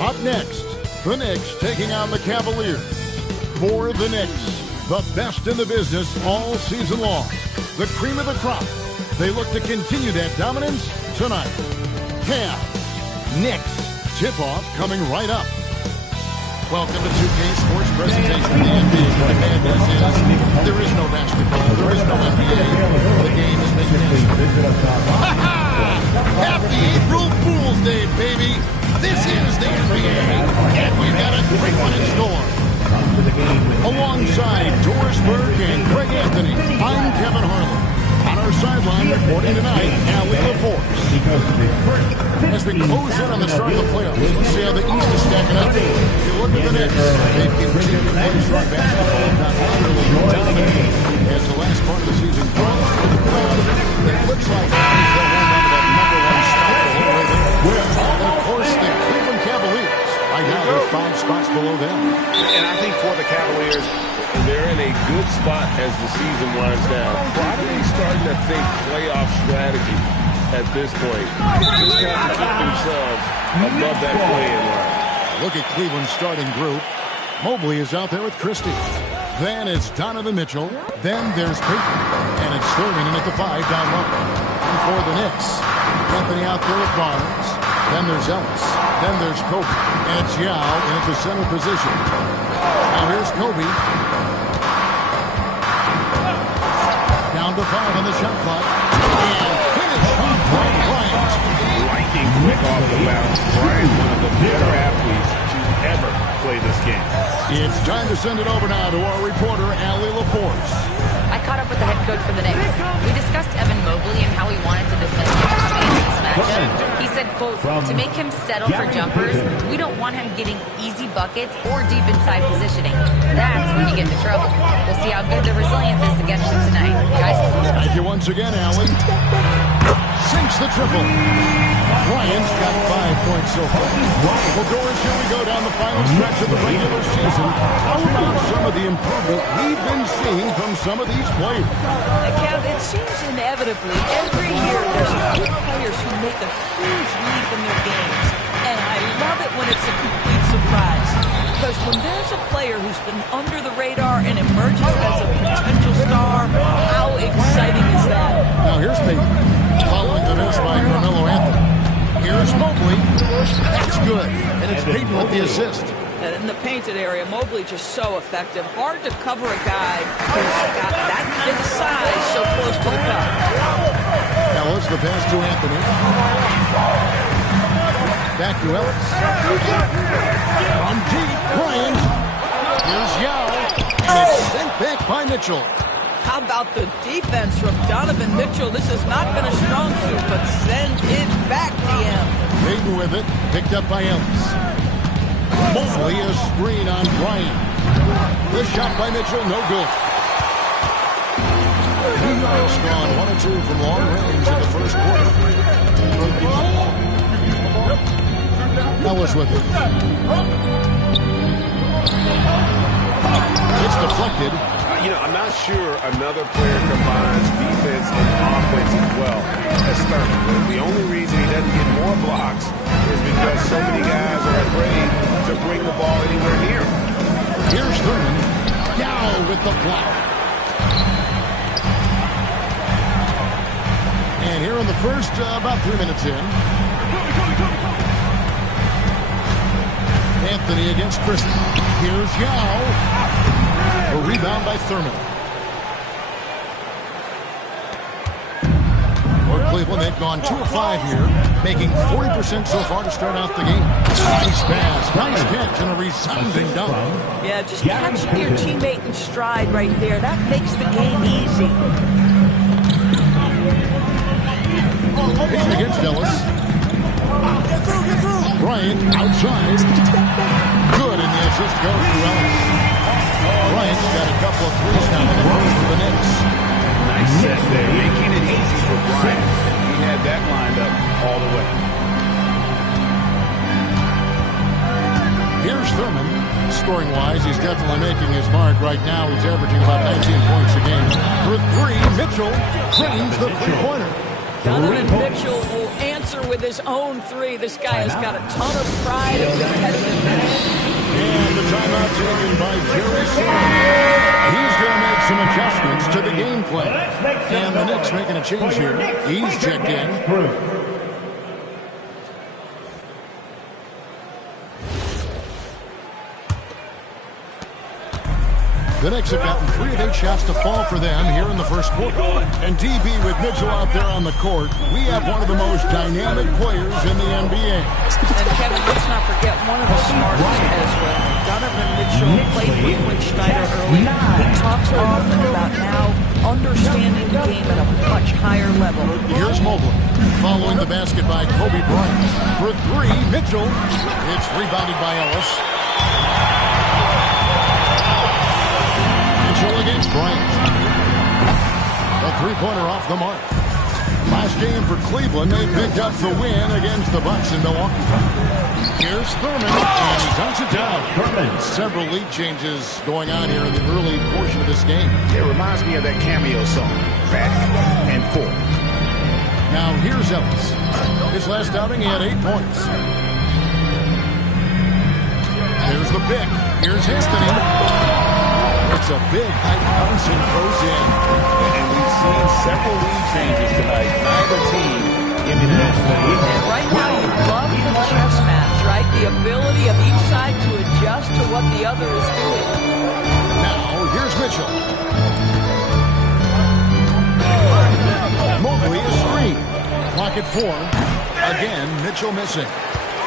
Up next, the Knicks taking on the Cavaliers. For the Knicks, the best in the business all season long. The cream of the crop. They look to continue that dominance tonight. Knicks tip-off coming right up. Welcome to 2K Sports presentation of the NBA. What madness is, there is no basketball, there is no NBA. The game is being canceled. Happy April Fool's Day, baby! This is the NBA, and we've got a great one in store. Alongside Doris Burke and Craig Anthony, I'm Kevin Harlan. On our sideline reporting tonight, Allie LaForce. As we close in on the start of the playoffs, let's see how the East is stacking up. If you look at the Knicks, they've continued to play strong basketball, not utterly dominating. As the last part of the season draws to the playoffs, it looks like they'll hold on to that number one spot the whole way there. And of course, the Cleveland Cavaliers, right now they're 5 spots below them. And I think for the Cavaliers, they're in a good spot as the season winds down. Probably starting to think playoff strategy at this point. Just have to keep themselves above that play-in line. Look at Cleveland's starting group. Mobley is out there with Christie. Then it's Donovan Mitchell. Then there's Payton. And it's Thurman in at the 5 down low. And for the Knicks, Anthony out there with Barnes. Then there's Ellis. Then there's Kobe. And it's Yao in at the center position. Now here's Kobe. Down to 5 on the shot clock. And finish off by Bryant. Lightning quick off the bounce. Bryant, one of the better athletes to ever play this game. It's time to send it over now to our reporter, Allie LaForce. I caught up with the head coach for the Knicks. We discussed Evan Mobley and how he wanted to defend him coming into this matchup. He said, quote, to make him settle for jumpers, we don't want him getting easy buckets or deep inside positioning. That's when you get into trouble. We'll see how good the resilience is against him tonight. Guys. Thank you once again, Allie. Sinks the triple. Bryant's got 5 points so far. Well, Doris, here we go down the final stretch of the regular season. How about some of the improvement we've been seeing from some of these players? Kev, it seems inevitably every year there's a few players who make a huge leap in their games. And I love it when it's a complete surprise. Because when there's a player who's been under the radar and emerges as a potential star, how exciting is that? Now here's Payton, following the miss by Carmelo Anthony. Here's Mobley. That's good. And it's Payton with the assist. And in the painted area, Mobley just so effective. Hard to cover a guy who's got that kind of size so close to the cup. Ellis, the pass to Anthony. Back to Ellis. From deep, Bryant. Here's Yao. And it's sent back by Mitchell. How about the defense from Donovan Mitchell? This has not been a strong suit, but send it back, DM. Payton with it, picked up by Ellis. Mobley, a screen on Bryant. The shot by Mitchell, no good. New York's gone 1 of 2 from long range in the first quarter. Ellis with it. It's deflected. I'm not sure another player combines defense and offense as well as Thurman. The only reason he doesn't get more blocks is because so many guys are afraid to bring the ball anywhere near him. Here's Thurman. Yao with the block. And here in the first, about 3 minutes in. Anthony against Christie. Here's Yao. A rebound by Thurman. For Cleveland, they've gone 2 of 5 here, making 40% so far to start out the game. Nice pass, nice catch, and a resounding dunk. Yeah, just catching your teammate in stride right there. That makes the game easy. Payton against Ellis. Bryant outside. Good, and the assist goes to Ellis. Bryant's got a couple of threes now in the road for the Knicks. Nice set there, making it easy for Bryant. He had that lined up all the way. Here's Thurman. Scoring-wise, he's definitely making his mark right now. He's averaging about 19 points a game. For 3, Mitchell drains the three-pointer. Donovan Mitchell will answer with with his own three. This guy has got a ton of pride and competitiveness. And the timeout taken by Jerry Sloan. He's going to make some adjustments to the game plan. And the Knicks making a change here. He's checked in. The Knicks have gotten 3 of 8 shots to fall for them here in the first quarter. And DB with Mitchell out there on the court, we have one of the most dynamic players in the NBA. And Kevin, let's not forget one of the smartest as well. Donovan Mitchell played with Quinn Snyder early. He talks often about now understanding the game at a much higher level. Here's Mobley following the basket by Kobe Bryant. For 3, Mitchell. It's rebounded by Ellis. Against Bryant. A three-pointer off the mark. Last game for Cleveland, they picked up the win against the Bucks in Milwaukee. Here's Thurman, and he dunks it down. Several lead changes going on here in the early portion of this game. It reminds me of that cameo song, Back and Forth. Now here's Ellis. His last outing, he had 8 points. Here's the pick. Here's Anthony. It's a big high bounce and goes in. And we've seen several lead changes tonight. Neither team giving an extra lead. And right now, you love the chess match, right? The ability of each side to adjust to what the other is doing. Now, here's Mitchell. Mobley is screen. Clock at 4. Again, Mitchell missing.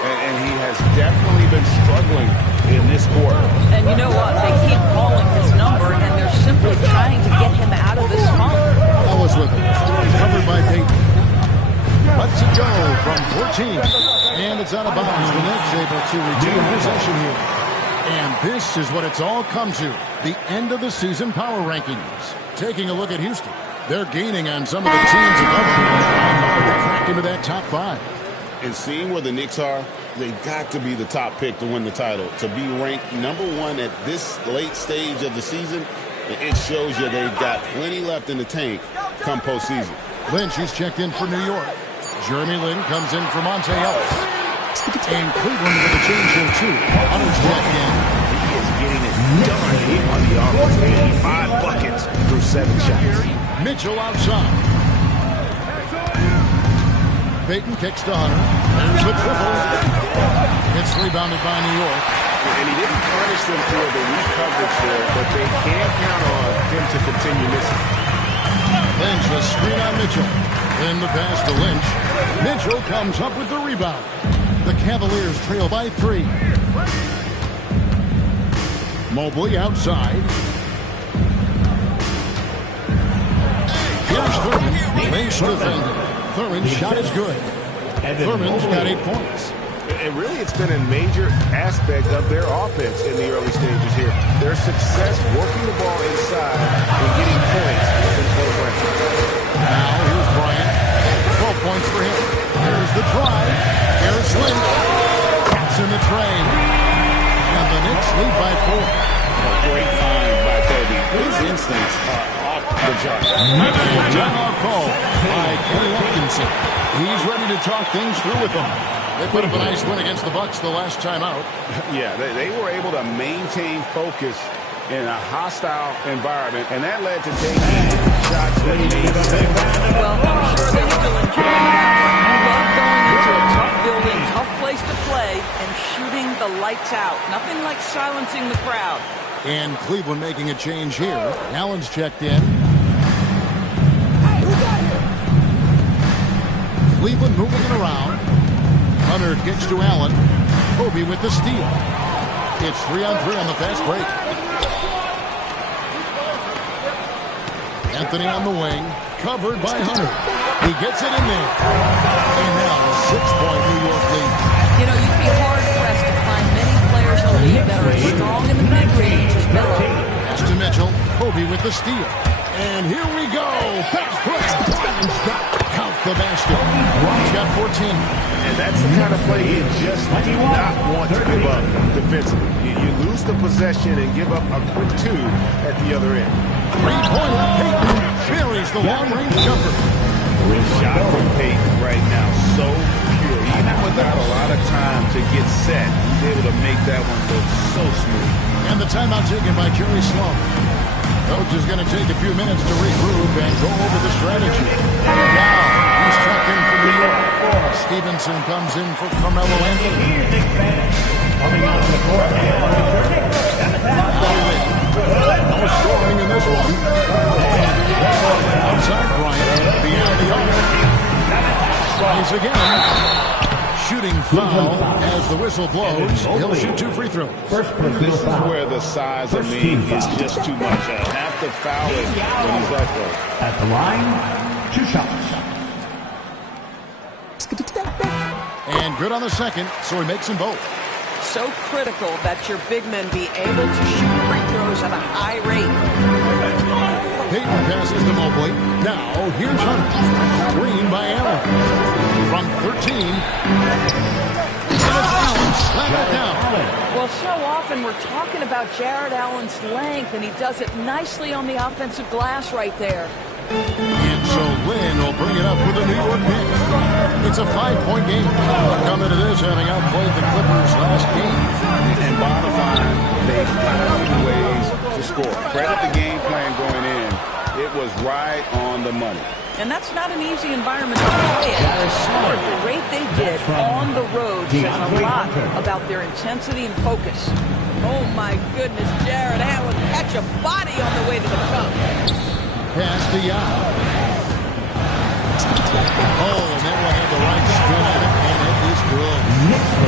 And he has definitely been struggling in this quarter. And you know what? They keep calling his number, and they're simply trying to get him out of this funk. Ellis with it. Covered by Payton. Lets it go from 14. And it's out of bounds. The Knicks able to retain possession here. And this is what it's all come to. The end of the season power rankings. Taking a look at Houston. They're gaining on some of the teams above them. Trying hard to crack into that top 5. And seeing where the Knicks are, they've got to be the top pick to win the title. To be ranked number 1 at this late stage of the season, it shows you they've got plenty left in the tank come postseason. Lynch is checked in for New York. Jeremy Lin comes in for Monte Ellis. And Cleveland with a change here, too. Hunter's checked in. He is getting it done on the offense. 5 buckets through 7 shots. Mitchell outside. Payton kicks to Hunter. There's the triple. It's rebounded by New York. And he didn't punish them for the weak coverage there, but they can count on him to continue missing. Lynch, a screen on Mitchell. Then the pass to Lynch. Mitchell comes up with the rebound. The Cavaliers trail by 3. Mobley outside. Here's Thurman. Lynch defending. Thurman's shot is good. Thurman's got 8 points. And really, it's been a major aspect of their offense in the early stages here. Their success working the ball inside and getting points in close range. Now, here's Bryant. 12 points for him. Here's the drive. Here's Lynch. Taps in the train. And the Knicks lead by 4. A great find by Kobe. His instincts are off the chart. Timeout call by Kenny Atkinson. He's ready to talk things through with them. They put up a nice win against the Bucks the last time out. Yeah, they were able to maintain focus in a hostile environment, and that led to taking shots that made sense. Well, I'm sure they still enjoy that. You love going into a tough building, tough place to play, and shooting the lights out. Nothing like silencing the crowd. And Cleveland making a change here. Allen's checked in. Cleveland moving it around. Hunter gets to Allen. Kobe with the steal. It's 3-on-3 on the fast break. Anthony on the wing. Covered by Hunter. He gets it in there. And now a 6-point New York lead. You know, you'd be hard-pressed to find many players in the league that are as strong in the mid-range as Melo. Pass to Mitchell. Kobe with the steal. And here we go. Fast break. Count the basket. He's got 14. And that's the kind of play you just do not want to give up defensively. You lose the possession and give up a quick 2 at the other end. 3-pointer. Payton buries the long-range jumper. Great shot from Payton right now. So pure. make that one look so smooth. And the timeout taken by Jerry Sloan. Coach is going to take a few minutes to regroup and go over the strategy. Now, he's checked in for New York. Stevenson comes in for Carmelo Anthony. Coming onto the court No scoring in this one. Outside Bryant, beyond the arc. Tries again. Shooting foul as the whistle blows. He'll shoot 2 free throws. This is where the size of me is just too much. I have to foul it when he's up there. at the line. 2 shots. And good on the second, so he makes them both. So critical that your big men be able to shoot free throws at a high rate. Payton passes to Mobley. Now, here's Hunter. Screen by Allen. From 13. Allen slam it down. Well, so often we're talking about Jared Allen's length, and he does it nicely on the offensive glass right there. And so Lynn will bring it up with the New York Knicks. It's a 5-point game. Coming to this, having outplayed the Clippers last game. And bottom line, they found ways to score. Credit the game plan going in. It was right on the money. And that's not an easy environment to play in. To score at the rate they did on the road says a lot about their intensity and focus. Oh, my goodness, Jared Allen catch a body on the way to the cup. Pass to Yao. Oh, and that one had the right spin on it, and it is good.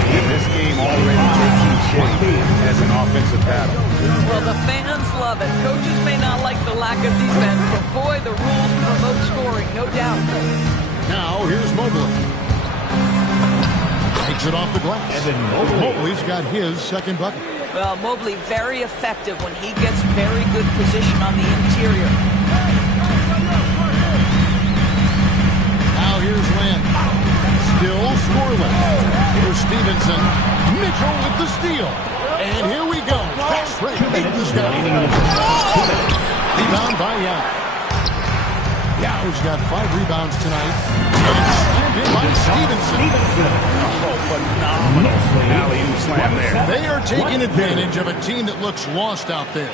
And this game already taking shape as an offensive battle. Well, the fans love it. Coaches may not like the lack of defense, but boy, the rules promote scoring, no doubt. Now, here's Mobley. Takes it off the glass. Mobley's got his second bucket. Well, Mobley very effective when he gets very good position on the interior. Now here's Lynn. Still scoreless. Here's Stevenson. Mitchell with the steal. And here we go. Fast break. This guy. Rebound by Yao. Yao's got 5 rebounds tonight. And slammed in by Stevenson. Oh, phenomenal alley-oop slam there. They are taking advantage of a team that looks lost out there.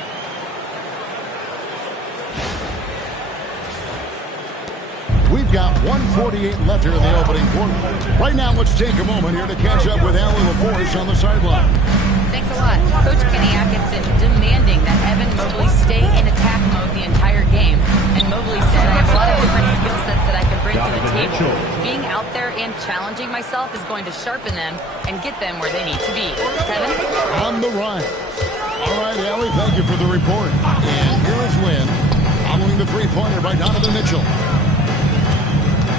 We've got 1:48 left here in the opening quarter. Right now, let's take a moment here to catch up with Allie LaForce on the sideline. Thanks a lot. Coach Kenny Atkinson demanding that Evan Mobley stay in attack mode the entire game. And Mobley said, I have a lot of different skill sets that I can bring to the table. Being out there and challenging myself is going to sharpen them and get them where they need to be. Kevin? On the run. All right, Allie, thank you for the report. And here is Lynn, following the three-pointer by Donovan Mitchell.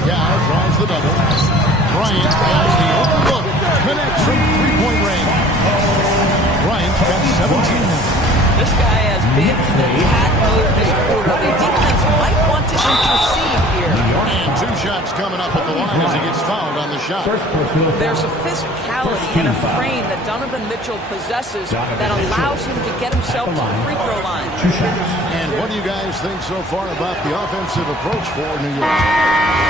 Yao tries the double. Bryant has the open look. Connects from three-point range. Bryant's got 17 minutes. This guy has been in attack mode this quarter. The defense might want to intercede here. And 2 shots coming up at the line as he gets fouled on the shot. There's a physicality and a frame that Donovan Mitchell possesses that allows him to get himself to the free throw line. And what do you guys think so far about the offensive approach for New York?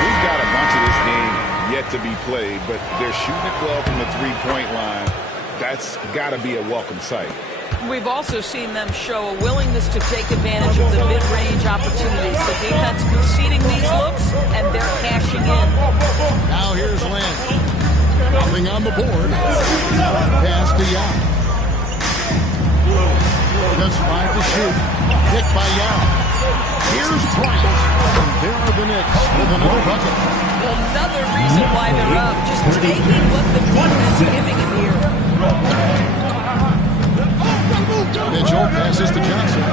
We've got a bunch of this game yet to be played, but they're shooting it well from the three-point line. That's got to be a welcome sight. We've also seen them show a willingness to take advantage of the mid-range opportunities. The defense conceding these looks, and they're cashing in. Now here's Lynn. Nothing on the board. Pass to Yao. Just 5 to shoot. Hit by Yao. Here's Bryant. And there are the Knicks with another bucket. Another reason why they're up. Just taking what the defense is giving him here. Mitchell passes to Johnson.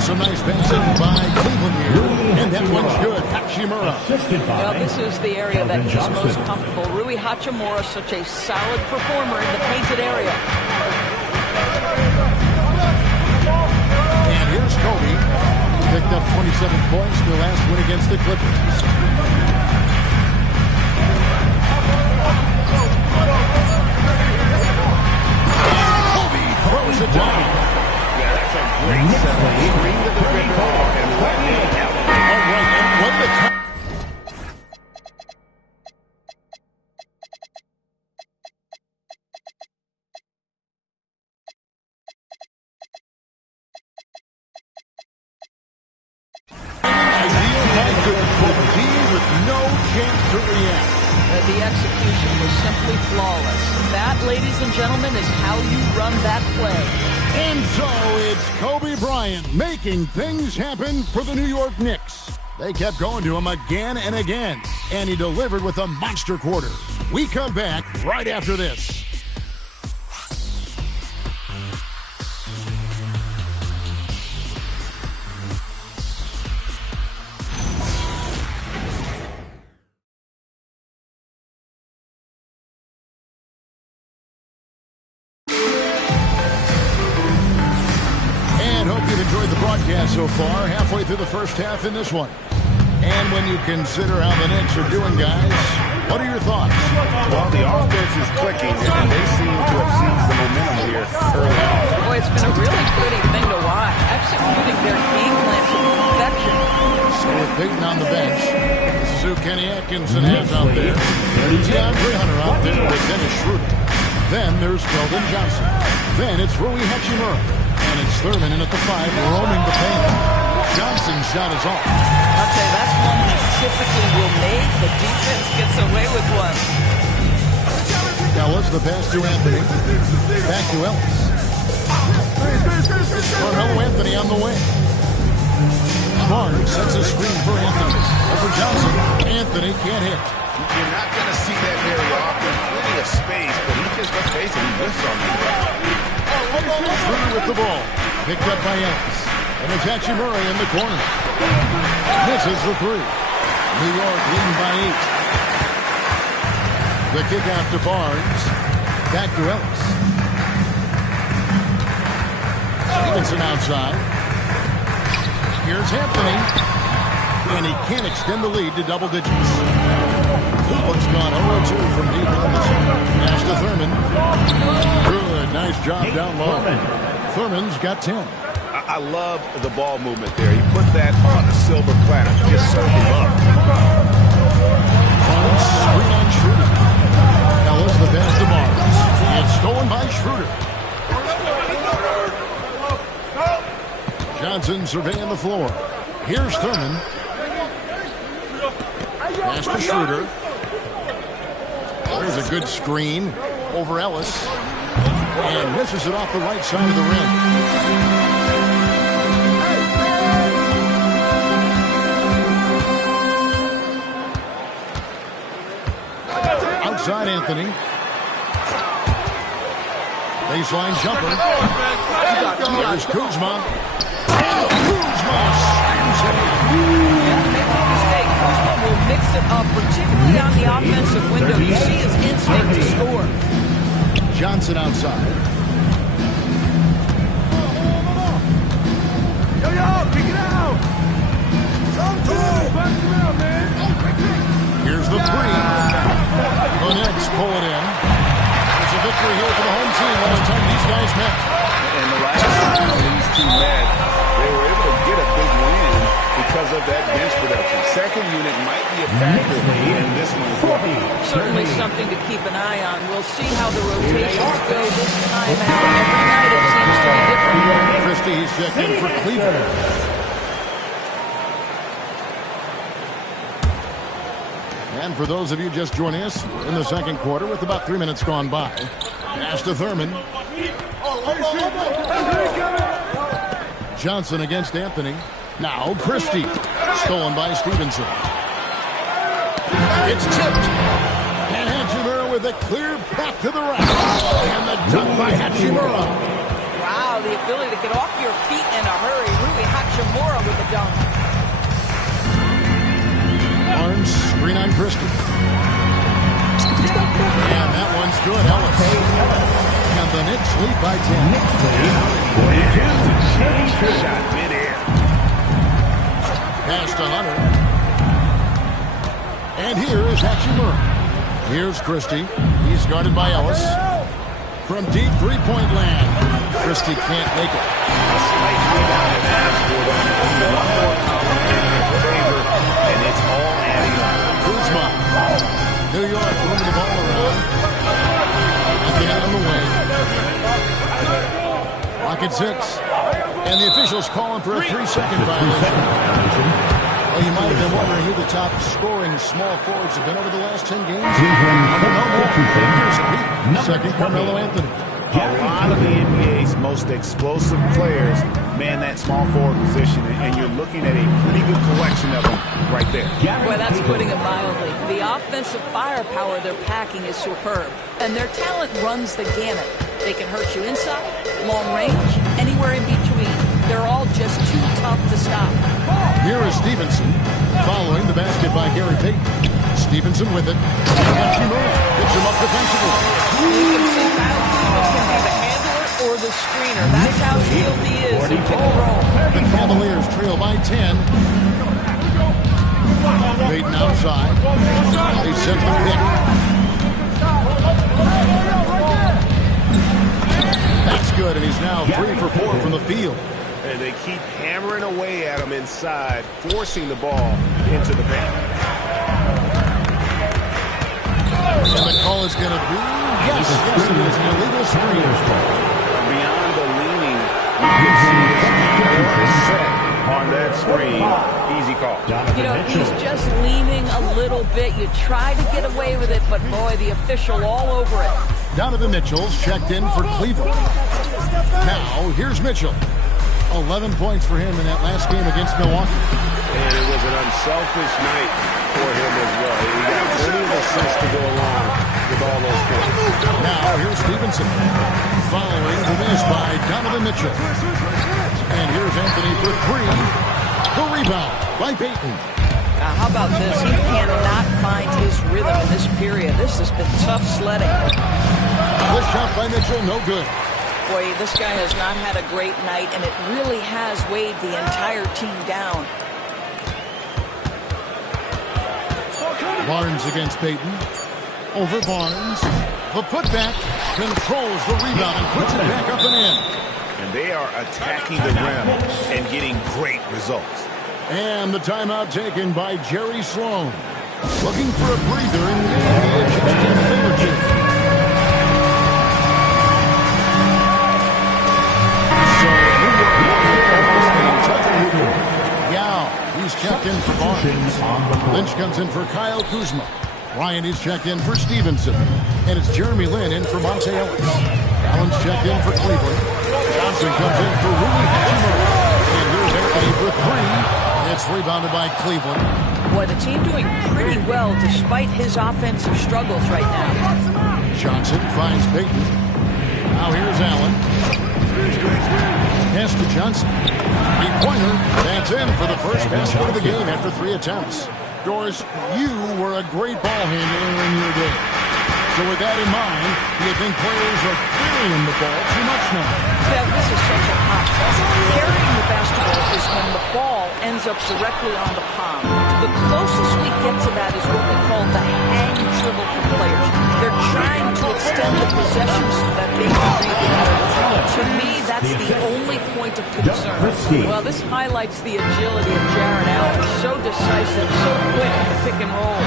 Some nice passing by Cleveland here. And that one's good. Hachimura. Well, this is the area that he's most comfortable. Rui Hachimura, such a solid performer in the painted area. And here's Kobe. Picked up 27 points in the last win against the Clippers. Throws it down. Yeah, that's a great setup. Bring the defender off and let him elevate. All right, and when the the D with no chance to react. The execution was simply flawless. That, ladies and gentlemen, is how you run that play. And so it's Kobe Bryant making things happen for the New York Knicks. They kept going to him again and again, and he delivered with a monster quarter. We come back right after this. So far, halfway through the first half in this one. And when you consider how the Knicks are doing, guys, what are your thoughts? Well, the offense is clicking, and they seem to have seized the momentum here early on. Boy, it's been a really pretty thing to watch, executing their game plan to perfection. With Payton on the bench, this is who Kenny Atkinson has out there. DeAndre Hunter out there with Dennis Schroeder. Then there's Keldon Johnson. Then it's Rui Hachimura. And it's Thurman in at the 5, roaming the paint. Johnson's shot is off. I'll tell you, that's one he typically will make. The defense gets away with one. Ellis, the pass to Anthony. Back to Ellis. Carmelo Anthony on the way. Barnes sets a screen for Anthony. Over Johnson. Anthony can't hit. You're not going to see that very often. Plenty of space, but he just, let's face it, he missed on that. Schroeder with the ball. Picked up by Ellis. And it's Hachimura in the corner. Misses the 3. New York leading by 8. The kick out to Barnes. Back to Ellis. Stevenson outside. Here's Anthony. And he can't extend the lead to double digits. Cleveland's gone 0-2 from deep in the zone. Pass to Thurman. Good, nice job down low. Thurman's got 10. I love the ball movement there. He put that on a silver platter. Just served him up. Barnes, screen on Schroeder. Ellis, the pass to Barnes. It's stolen by Schroeder. Johnson surveying the floor. Here's Thurman. Pass to Schroeder. There's a good screen over Ellis. And misses it off the right side of the rim. Outside Anthony. Baseline jumper. There's Kuzma. And Kuzma slams it in. Make no mistake, Kuzma will mix it up, particularly on the offensive window. You see his instinct to score. Johnson outside. Here's the 3. The Knicks pull it in. It's a victory here for the home team by the time these guys met. And the last time these two met, they were able to get a big win because of that bench production. Second unit might be a factor in this one as well. Certainly something to keep an eye on. We'll see how the rotations go this time out. Every night it seems to be different. Christie's checked in for Cleveland. And for those of you just joining us in the second quarter with about 3 minutes gone by, pass to Thurman. Johnson against Anthony. Now Christie. Stolen by Stevenson. It's tipped. And Hachimura with a clear path to the right. And the dunk by Hachimura. Wow, the ability to get off your feet in a hurry. Rui Hachimura with the dunk. Barnes, screen on Christie. And that one's good, Ellis. And the Knicks lead by 10. Shot midair. Pass to Hunter. And here is Hachimura. Here's Christie. He's guarded by Ellis. From deep three-point land. Christie can't make it. A slight rebound and that's for them. One more compliment in their favor, and it's all adding up. Kuzma. New York moving the ball around. Anthony on the way. Clock at 6. And the officials calling for a 3-second violation. Well, you might have been wondering who the top scoring small forwards have been over the last 10 games. Here's second, Carmelo Anthony. A lot of the NBA's most explosive players man that small forward position, and you're looking at a pretty good collection of them right there. Well, that's putting it mildly. The offensive firepower they're packing is superb, and their talent runs the gamut. They can hurt you inside, long range, anywhere in between. They're all just too tough to stop. Here is Stevenson, following the basket by Gary Payton. Stevenson with it. Gets him up defensively. You can see Kyle Kuzma can be the handler or the screener. That's how skilled he is in pick and roll. The Cavaliers trail by 10. Payton outside. They set the pick. That's good, and he's now 3 for 4 from the field. And they keep hammering away at him inside, forcing the ball into the paint. And the call is going to be, yes, it is, an illegal screen. Beyond the leaning, you can see it's set on that screen. Easy call. You know, he's just leaning a little bit. You try to get away with it, but boy, the official all over it. Donovan Mitchell's checked in for Cleveland. Now, here's Mitchell. 11 points for him in that last game against Milwaukee. And it was an unselfish night for him as well. He got plenty of assists to go along with all those points. Now, here's Stevenson. Following the miss by Donovan Mitchell. And here's Anthony for 3. The rebound by Payton. Now, how about this? He cannot find his rhythm in this period. This has been tough sledding. The shot by Mitchell, no good. Boy, this guy has not had a great night, and it really has weighed the entire team down. Barnes against Payton. Over Barnes. The putback controls the rebound and puts it back up and in. And they are attacking the rim and getting great results. And the timeout taken by Jerry Sloan. Looking for a breather and maybe adjusting the fingertip. He's checked in for Barnes. Lynch comes in for Kyle Kuzma. Ryan is checked in for Stevenson. And it's Jeremy Lin in for Monte Ellis. Allen's checked in for Cleveland. Johnson comes in for Rui Hachimura. And here's Anthony for 3. It's rebounded by Cleveland. Boy, the team doing pretty well despite his offensive struggles right now. Johnson finds Payton. Now here's Allen. Pass to Johnson. Three-pointer. That's in for the first basket of the game after 3 attempts. Doris, you were a great ball handler in your day. So with that in mind, do you think players are clearing the ball too much now? Yeah, this is such a hot test. Carrying the basketball is when the ball ends up directly on the palm. The closest we get to that is what we call the hang dribble for players. They're trying to extend the possession so that they can rebound. To me, that's the only point of concern. Well, this highlights the agility of Jarrett Allen. So decisive, so quick in the pick and roll.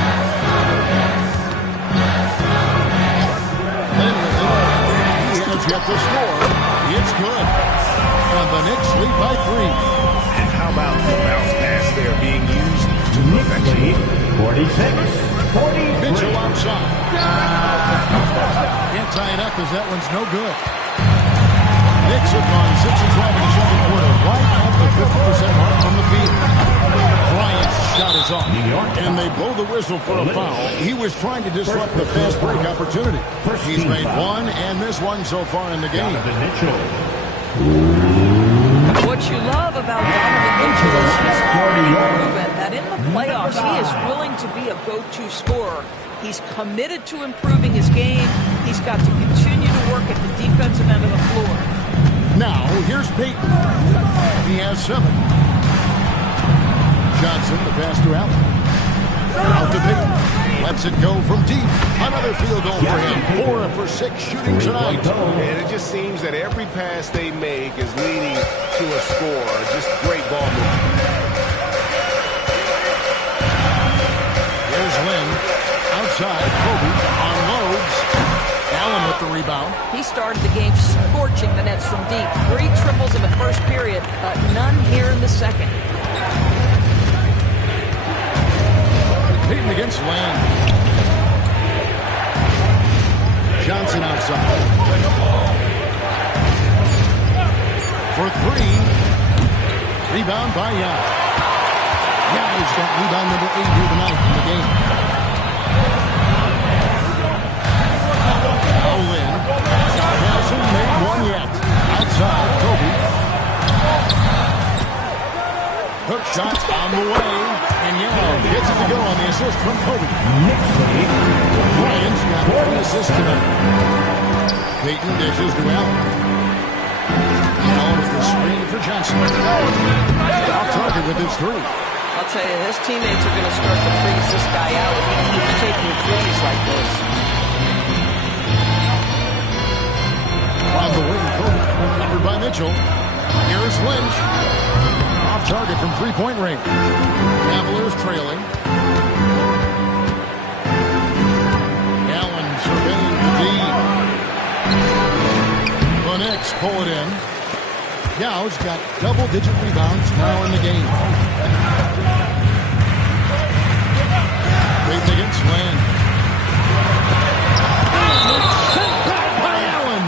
He has yet to score. It's good. And the Knicks lead by 3. And how about the bounce pass there being used to perfection? 46-40. Mitchell outside. Can't tie it up because that one's no good. Knicks have gone 6 of 12 in the second quarter, right at the 50% mark from the field. Bryant's shot is off, and they blow the whistle for a foul. He was trying to disrupt the fast break opportunity. He's made 1 and missed 1 so far in the game. What you love about Donovan Mitchell is he's already proven that in the playoffs he is willing to be a go-to scorer. He's committed to improving his game. He's got to continue to work at the defensive end of the floor. Now, here's Payton. He has 7. Johnson, the pass to Allen. Out to Payton. Lets it go from deep. Another field goal for him. 4 for 6 shooting tonight. And it just seems that every pass they make is leading to a score. Just great ball movement. Here's Lynn. Outside, Kobe unloads. Allen with the rebound. He started the game scorching the nets from deep. 3 triples in the first period, but none here in the second. Payton against Land. Johnson outside. For three. Rebound by Yao. Yao's got rebound number 8 here tonight in the game. Now Lin. Hasn't made one yet. Outside, Kobe. Hook shot on the way. And Yao gets it to go on the assist from Kobe. Bryant's got one assist tonight. Payton dishes to Allen. Allen with the screen for Johnson. Off target with his three. I'll tell you, his teammates are going to start to freeze this guy out if he keeps taking threes like this. On the wing, Kobe. Covered by Mitchell. Here's Lynch. Off target from three-point range. Cavaliers trailing. Allen surveying the D. The Knicks pull it in. Yao's got double-digit rebounds now in the game. Payton against Land. Sent back by Allen.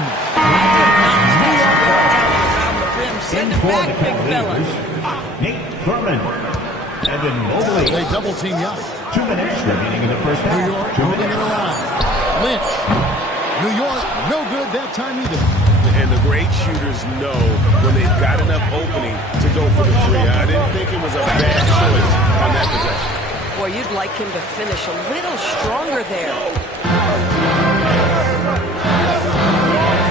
Send it back, big fella. Nate Thurman. Evan Mobley. They double-team Yao. 2 minutes remaining in the first half. New York moving it around. Lynch. New York, no good that time either. And the great shooters know when they've got enough opening to go for the three. I didn't think it was a bad choice on that possession. Boy, you'd like him to finish a little stronger there.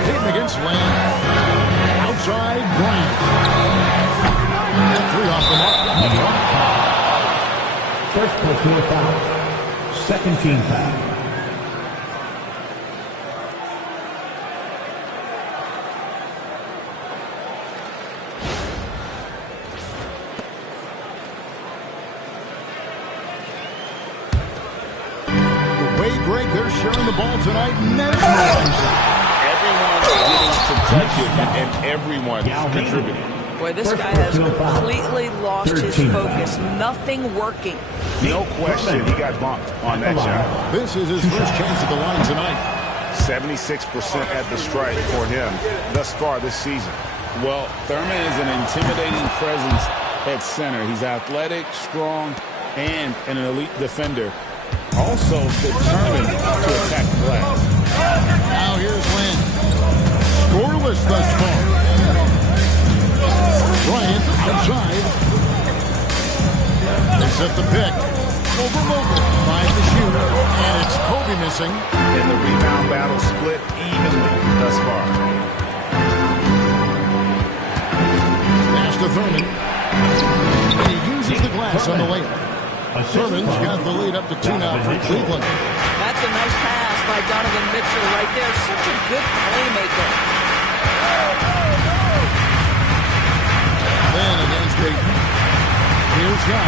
Payton against Land. Outside, Bryant. And three off the mark. First personal foul. Second team foul. Greg, they're sharing the ball tonight. Everyone's getting to touch it, and everyone's contributing. Boy, this guy has completely lost his focus. Nothing working. No question he got bumped on that shot. This is his first chance at the line tonight. 76% at the strike for him thus far this season. Well, Thurman is an intimidating presence at center. He's athletic, strong, and an elite defender. Also determined to attack the glass. Now here's Lynn. Scoreless thus far. Bryant outside. They set the pick. Over Mobley. Finds the shooter. And it's Kobe missing. And the rebound battle split evenly thus far. Pass to Thurman. And he uses the glass on the layup. Thurman's got the lead up to 2 now for Cleveland. That's a nice pass by Donovan Mitchell right there. Such a good playmaker. Then against Payton. Here's Yao.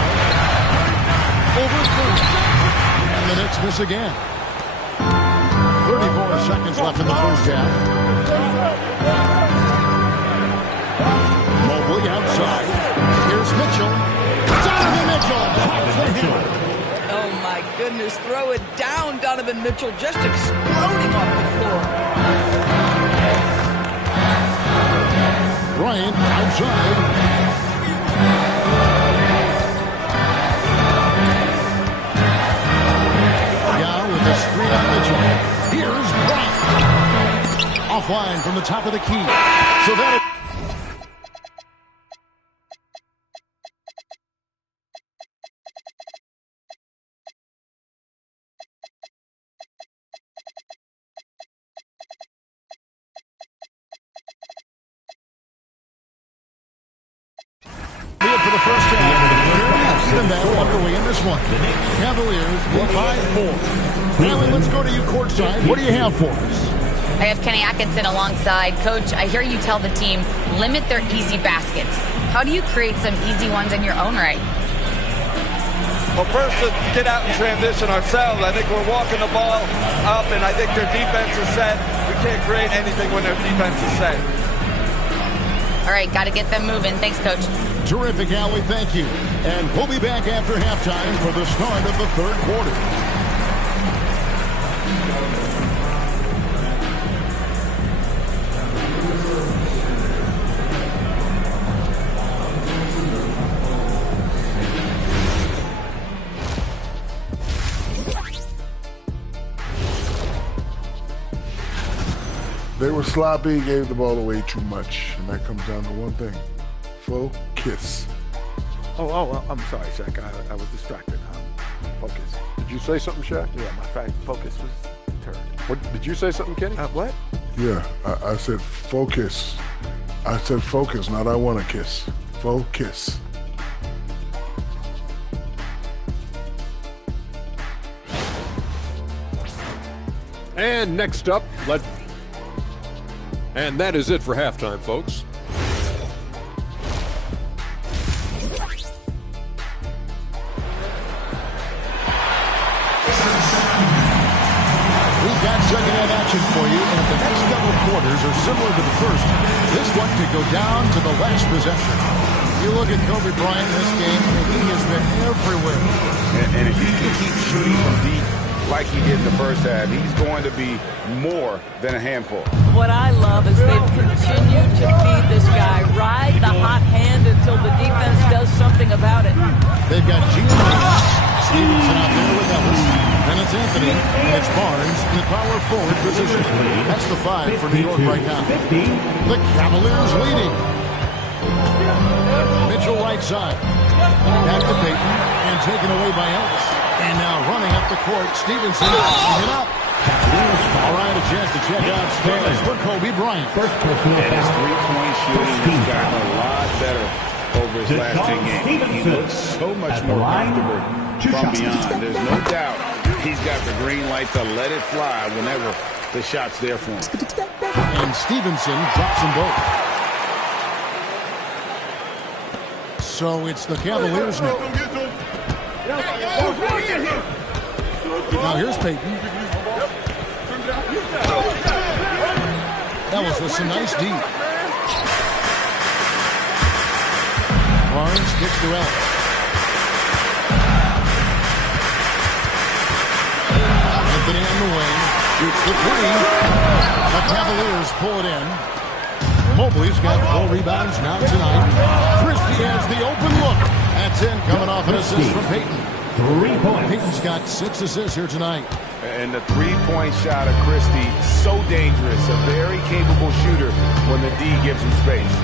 Over 3. And the Knicks miss again. 34 seconds left in the first half. Mobley outside. Here's Mitchell. Donovan Mitchell. Oh, my goodness. Throw it down, Donovan Mitchell, just exploding off the floor. Bryant outside. Yao with the screen on Mitchell. Here's Bryant. Offline from the top of the key. So that'll... for the first half. Even that underway in this one. Cavaliers win by 4. Natalie, let's go to you courtside. What do you have for us? I have Kenny Atkinson alongside. Coach, I hear you tell the team, limit their easy baskets. How do you create some easy ones in your own right? Well, first, let's get out and transition ourselves. I think we're walking the ball up, and I think their defense is set. We can't create anything when their defense is set. All right, got to get them moving. Thanks, Coach. Terrific, Allie. Thank you. And we'll be back after halftime for the start of the third quarter. They were sloppy, gave the ball away too much, and that comes down to one thing: focus. Oh, I'm sorry, Shaq. I was distracted. Focus. Did you say something, Shaq? Yeah, my focus was deterred. What, did you say something, Kenny? What? Yeah, I said focus. I said focus, not I want to kiss. Focus. And next up, and that is it for halftime, folks. We've got second half action for you, and if the next couple quarters are similar to the first, this one could go down to the last possession. You look at Kobe Bryant in this game, and he has been everywhere. And if he can keep shooting from deep like he did in the first half, he's going to be more than a handful. What I love is they've continued to feed this guy, ride the hot hand until the defense does something about it. They've got Stevenson out there with Ellis. Then it's Anthony, and it's Barnes in the power forward position. That's the 5 for New York right now. The Cavaliers leading. Mitchell right side. Back to Payton, and taken away by Ellis. And now running up the court, Stevenson picking it up. All right, a chance to check out stats for Kobe Bryant. And his three-point shooting has gotten a lot better over his last 10 games. He looks so much more comfortable from beyond. There's no doubt he's got the green light to let it fly whenever the shot's there for him. And Stevenson drops them both. So it's the Cavaliers now. Now here's Payton. Ellis with some nice D. Barnes kicks to Ellis. Anthony on the wing. Shoots the 3. The Cavaliers pull it in. Mobley's got 4 rebounds now tonight. Christie has the open look. That's in, coming off an assist from Payton. 3 points. Payton's got 6 assists here tonight. And the three-point shot of Christie, so dangerous. A very capable shooter when the D gives him space.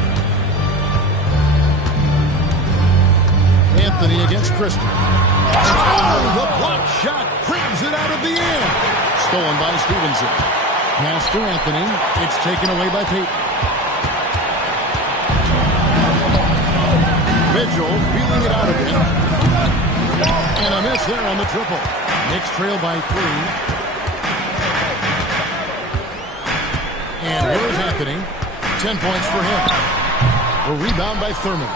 Anthony against Christie. Oh, the block shot cribs it out of the air. Stolen by Stevenson. Pass to Anthony. It's taken away by Payton. Mitchell feeling it out again. And a miss there on the triple. Knicks trail by 3. And here's Anthony. 10 points for him. A rebound by Thurman.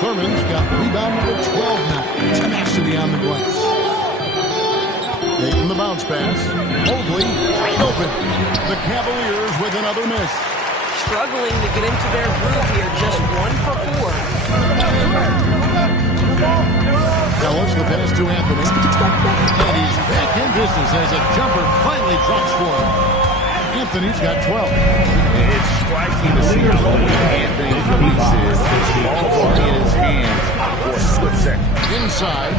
Thurman's got rebound number 12 now. Tenacity on the glass. Taking the bounce pass. Mobley wide open. The Cavaliers with another miss. Struggling to get into their groove here. Just 1 for 4. Ellis the pass to Anthony. And he's back in business as a jumper finally drops for him. Anthony's got 12. It's striking to see how Anthony's releases. The ball's already in his hands for a split second. Inside.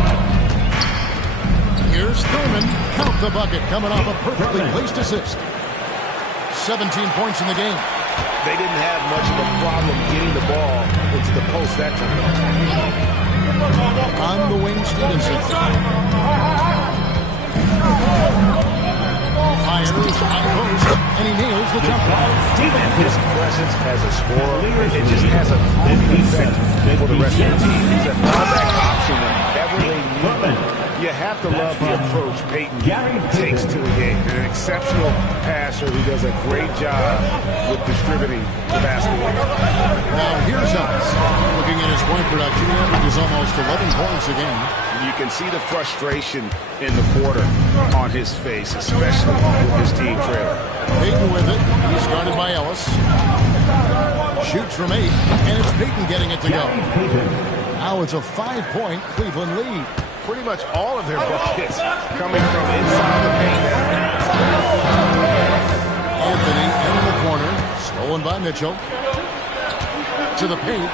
Here's Thurman. Count the bucket coming off a perfectly placed assist. 17 points in the game. They didn't have much of a problem getting the ball into the post that time. On the wing, Stevenson. Fires, high post, and he nails the jumper. His presence as a scorer, it just has a calming effect for the rest of the team. He's a fallback option whenever they need him. You have to love the approach Peyton takes to the game. An exceptional passer who does a great job with distributing the basketball. Now here's Ellis. Looking at his point production, he averages almost 11 points a game. You can see the frustration in the quarter on his face, especially with his team trailing. Peyton with it. He's guarded by Ellis. Shoots from 8, and it's Peyton getting it to go. Now it's a 5-point Cleveland lead. Pretty much all of their buckets coming from inside the paint. Anthony in the corner. Stolen by Mitchell. To the paint.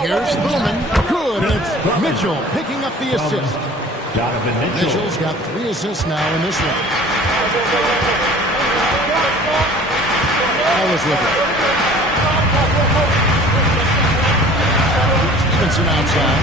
Here's Thurman. Good. And it's Mitchell picking up the assist. Mitchell's got 3 assists now in this one. Ellis with it. Stevenson outside.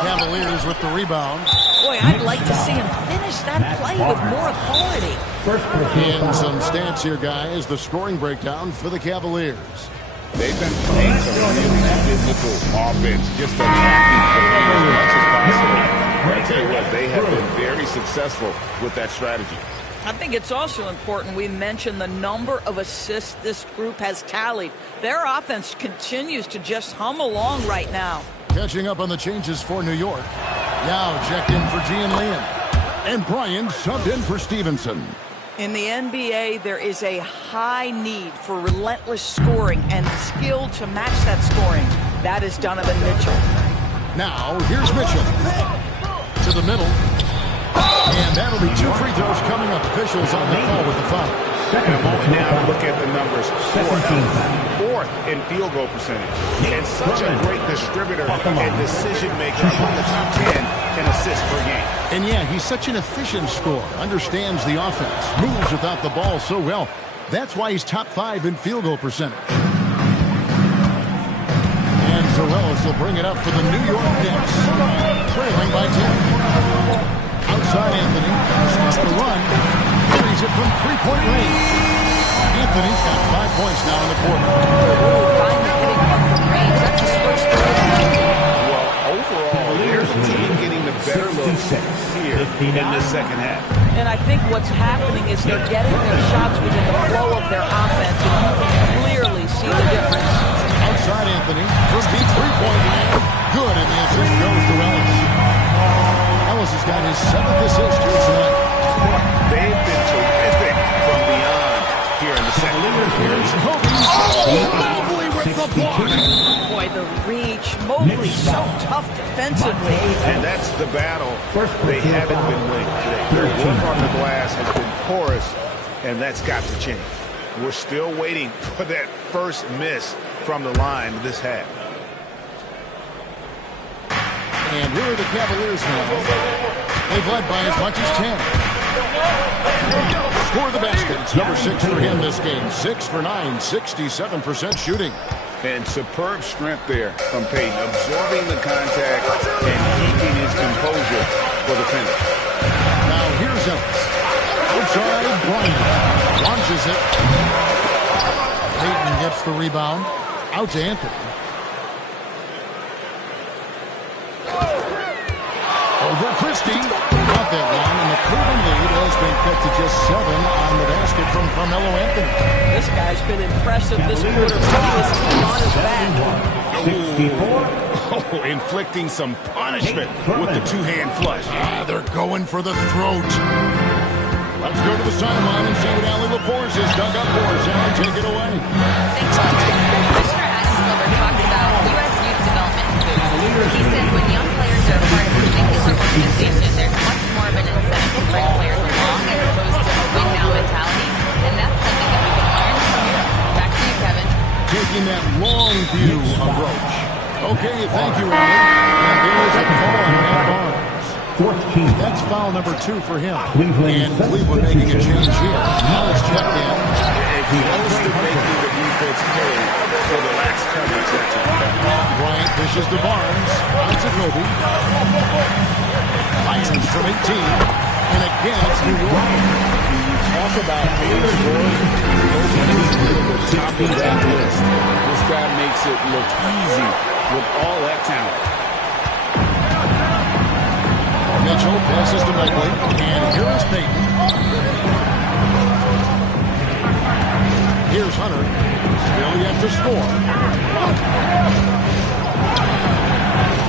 Cavaliers with the rebound. Boy, I'd like to see him finish that play with more authority. And some stats here, guys. The scoring breakdown for the Cavaliers. They've been playing some really physical offense, just attacking the lane as much as possible. But I tell you what, they have been very successful with that strategy. I think it's also important we mention the number of assists this group has tallied. Their offense continues to just hum along right now. Catching up on the changes for New York. Yao checked in for Gian Lian. And Bryant subbed in for Stevenson. In the NBA, there is a high need for relentless scoring and skill to match that scoring. That is Donovan Mitchell. Now, here's Mitchell. To the middle. And that'll be 2 free throws coming up. Officials on the call with the foul. In a moment now, look at the numbers. 4th in field goal percentage. And such a great distributor and decision maker among the top 10 in assists per game. And yeah, he's such an efficient scorer. Understands the offense. Moves without the ball so well. That's why he's top 5 in field goal percentage. And Zoelis will bring it up for the New York Knicks. Trailing by 10. Outside Anthony. Starts the run. Carries it from 3-point range. Anthony's got 5 points now in the quarter. Finally hitting one from range. That's his first 3. Well, overall, there's a team getting the better looks here in the second half. And I think what's happening is they're getting their shots within the flow of their offense, and you can clearly see the difference. Outside Anthony. From deep 3-point land. Good, and the assist goes to Ellis. Ellis has got his 7th assist here tonight. They've been terrific from beyond here in the second. Here's Kobe. Oh, Mobley with the block. Boy, the reach. Mobley so tough defensively. And that's the battle they haven't been winning today. Their work on the glass has been porous, and that's got to change. We're still waiting for that first miss from the line this half. And here are the Cavaliers now. They've led by as much as 10. Score the basket. It's number 6 for him this game. 6 for 9, 67% shooting. And superb strength there from Peyton, absorbing the contact and keeping his composure for the finish. Now here's Ellis. Outside Bryant. Launches it. Peyton gets the rebound. Out to Anthony. Over Christie. Not that long, and the Cleveland lead has been cut to just 7 on the basket from Carmelo Anthony. This guy's been impressive this quarter. Putting his team on his back. 64. Oh, inflicting some punishment with the 2-hand flush. They're going for the throat. Let's go to the sideline and see what Allie LaForce has dug up for us. Allie, take it away. Thanks, Commissioner Adam Silver talked about U.S. youth development boost. He said when young players are part of a singular organization, there's much more of an incentive to bring players along as opposed to a win-now mentality, and that's something that we can learn from Europe. Back to you, Kevin. Taking that long view approach. Okay, thank you, Allie. And there's a call on Matt Barnes. 14. That's foul number 2 for him. Cleveland. And Cleveland making a change here. Now it's checked in. Close to making the defense pay for the lax coverage that time. Bryant dishes to Barnes. Out to Kobe. Fires from 18. And again, it's New York. Talk about big scores. Nobody's near the top of that list. This guy makes it look easy with all that talent. Mitchell passes to Mobley, and here is Payton. Here's Hunter. Still yet to score.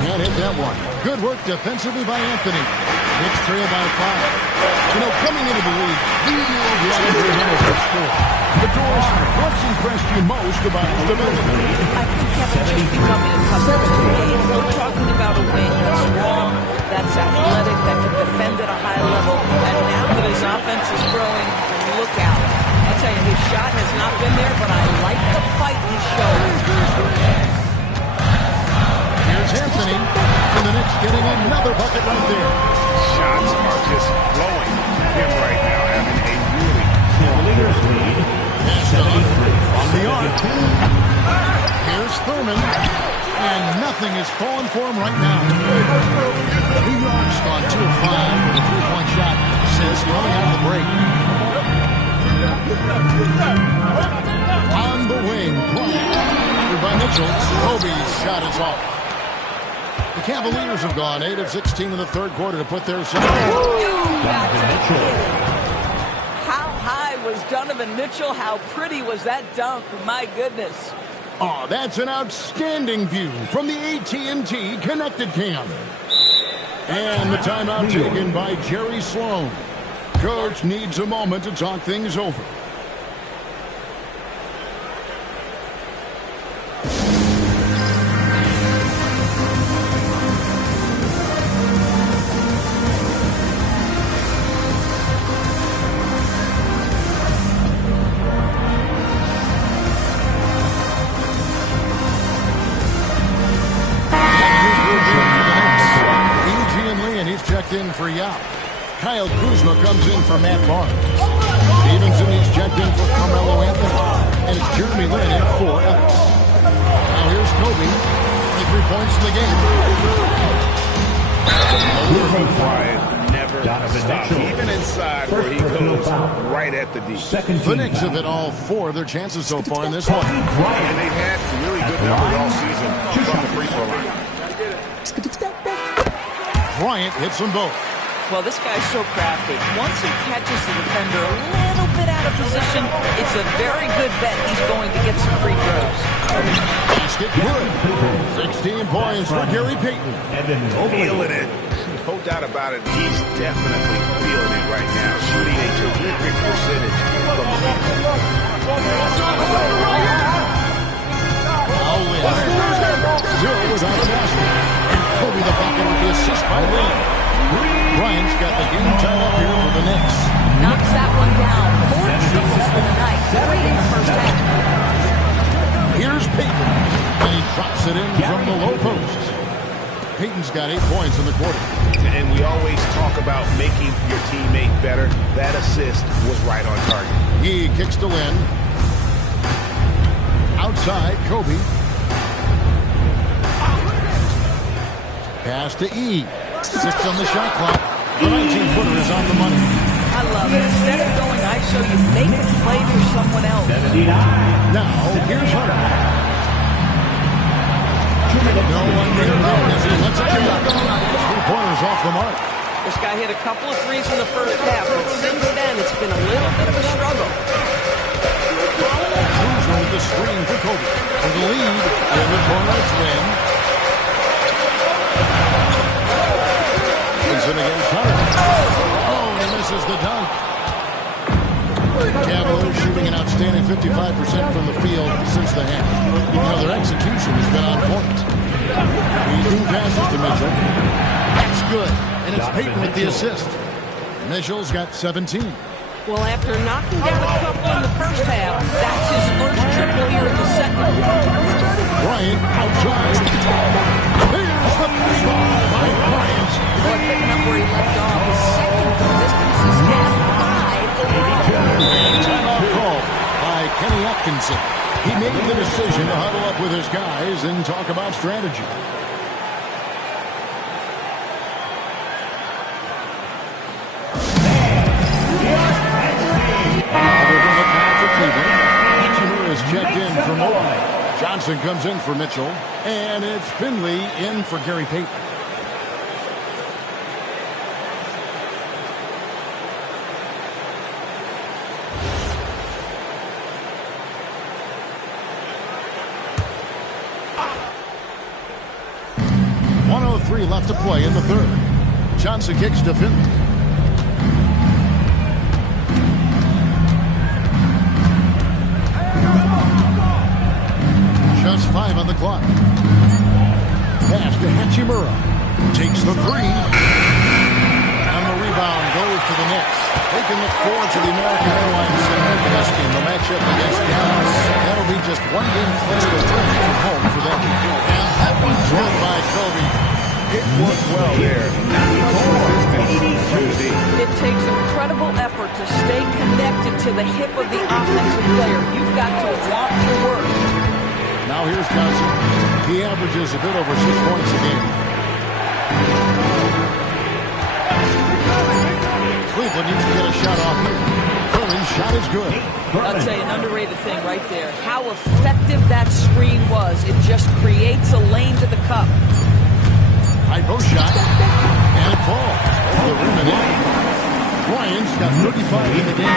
Can't hit that one. Good work defensively by Anthony. Knicks trail by 5. You know, coming into the league, we knew the Cavaliers would score. But Doris, what's impressed you most about his development? I think Kevin's just becoming accustomed to the game. We're talking about a wing that's strong, that's athletic, that can defend at a high level. And now that his offense is growing, look out. I'll tell you, his shot has not been there, but I like the fight he's showing. Here's Anthony, and the Knicks getting another bucket right there. Shots are just flowing from him right now, having a really Cavaliers lead 73. On the arc. Here's Thurman, and nothing is falling for him right now. New York's gone 2 of 5 with a 3-point shot, says coming out of the break. On the wing, Bryant, covered by Mitchell. Kobe's shot is off. The Cavaliers have gone 8 of 16 in the third quarter to put their second. How high was Donovan Mitchell? How pretty was that dunk? My goodness. Oh, that's an outstanding view from the AT&T Connected Cam. And the timeout taken by Jerry Sloan. Coach needs a moment to talk things over. In for Yap. Kyle Kuzma comes in for Matt Barnes. Stevenson is checked in for Carmelo Anthony. And it's Jeremy Lin in for Ellis. Now here's Kobe. 3 points in the game. Bryant never stops. Even inside where he goes right at the deep. The Knicks have hit all 4 of their chances so far in this one. And they've had really good numbers all season from the free throw line. Bryant hits them both. Well, this guy's so crafty. Once he catches the defender a little bit out of position, it's a very good bet he's going to get some free throws. Basket good. 16 points for Gary Payton. Feeling it. No doubt about it. He's definitely feeling it right now. Shooting a terrific percentage from the field. Still without a basket. Kobe the bucket with the assist by Lin. Bryant's got the game tied up here for the Knicks. Knocks that one down. 4 triples for the night. 3 in the first half. Here's Payton. And he drops it in from the low post. Payton's got 8 points in the quarter. And we always talk about making your teammate better. That assist was right on target. He kicks to Lin. Outside, Kobe. Pass to E. 6 on the shot clock. The 19-footer is on the money. I love it. Instead of going ISO, you make a play for someone else. 79. Now, here's Hunter. No one near him as he lets it go. 3-pointers off the mark. This guy hit a couple of threes in the first half, but since then, it's been a little bit of a struggle. Kuzma with the screen for Kobe. For the lead in the Torres win. Against Hunter. Oh, and he misses the dunk. Cavaliers shooting an outstanding 55% from the field since the half. You know, their execution has been on point. He passes to Mitchell. That's good. And it's Payton with the assist. Mitchell's got 17. Well, after knocking down a couple in the first half, that's his first triple here in the second. Bryant outside. Here's the first ball by Bryant. Boy, picking up where he left off. His second from distance is half 5. Timeout call by Kenny Atkinson. He made the decision to huddle up with his guys and talk about strategy. checked in for Mobley. Johnson comes in for Mitchell. And it's Finley in for Gary Payton. Left to play in the third. Johnson kicks to Finley. Just 5 on the clock. Pass to Hachimura. Takes the three. And the rebound goes to the Knicks. They can look forward to the American Airlines Center for this game. The matchup against Dallas. That'll be just one game closer to winning from home for them. And that one's won by Kobe. It worked well there. Not much resistance. It takes incredible effort to stay connected to the hip of the offensive player. You've got to want to work. Now here's Johnson. He averages a bit over 6 points a game. Cleveland needs to get a shot off here. Curry's shot is good. I'll tell you, an underrated thing right there. How effective that screen was. It just creates a lane to the cup. High post shot, and it falls over the rim and in. Bryant's got 35 in the game.